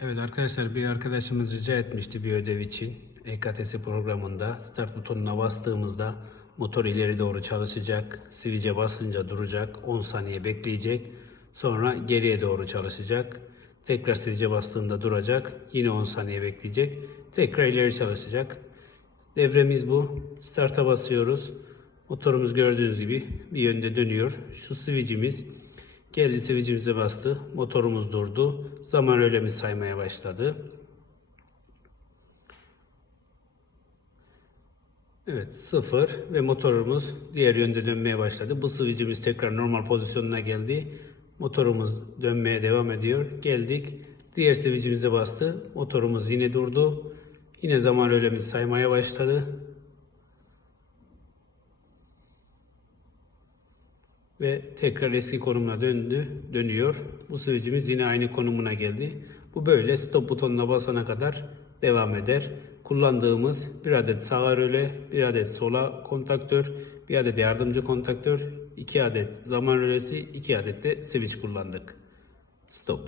Evet arkadaşlar bir arkadaşımız rica etmişti bir ödev için. EKTS programında start butonuna bastığımızda motor ileri doğru çalışacak. Switch'e basınca duracak. 10 saniye bekleyecek. Sonra geriye doğru çalışacak. Tekrar switch'e bastığında duracak. Yine 10 saniye bekleyecek. Tekrar ileri çalışacak. Devremiz bu. Start'a basıyoruz. Motorumuz gördüğünüz gibi bir yönde dönüyor. Şu switch'imiz geldi switch'imize bastı. Motorumuz durdu. Zaman öğlemiz saymaya başladı. Evet sıfır ve motorumuz diğer yönde dönmeye başladı. Bu switch'imiz tekrar normal pozisyonuna geldi. Motorumuz dönmeye devam ediyor. Geldik. Diğer switch'imize bastı. Motorumuz yine durdu. Yine zaman öğlemiz saymaya başladı. Ve tekrar eski konumuna döndü, dönüyor. Bu switch'imiz yine aynı konumuna geldi. Bu böyle stop butonuna basana kadar devam eder. Kullandığımız bir adet sağa röle, bir adet sola kontaktör, bir adet yardımcı kontaktör, iki adet zaman rölesi, iki adet de switch kullandık. Stop.